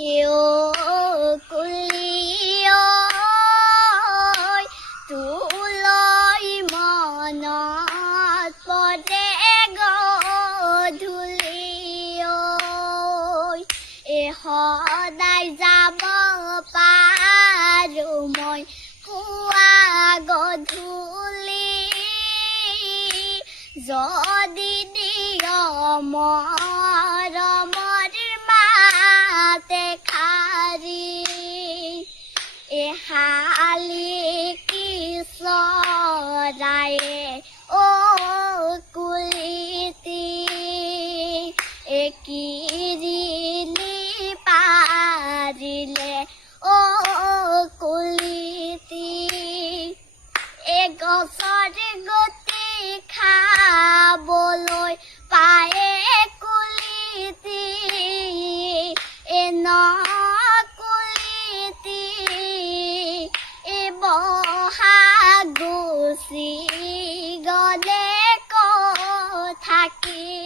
এও কুলিয় তুলৈ মনত পৰে গধূলি সদায় যাব পাৰো মই পুৱা গধূলি যদি দিয় মৰমৰ মাতে খাৰি শালিকী চৰায়ে অ কুলিতি কিৰিলি পাৰিলে অ কুলিতি গছৰ গুটি খাবলৈ পায়ে কুলিতি কুলিতি বহাগ গুচি গ'লে থাকি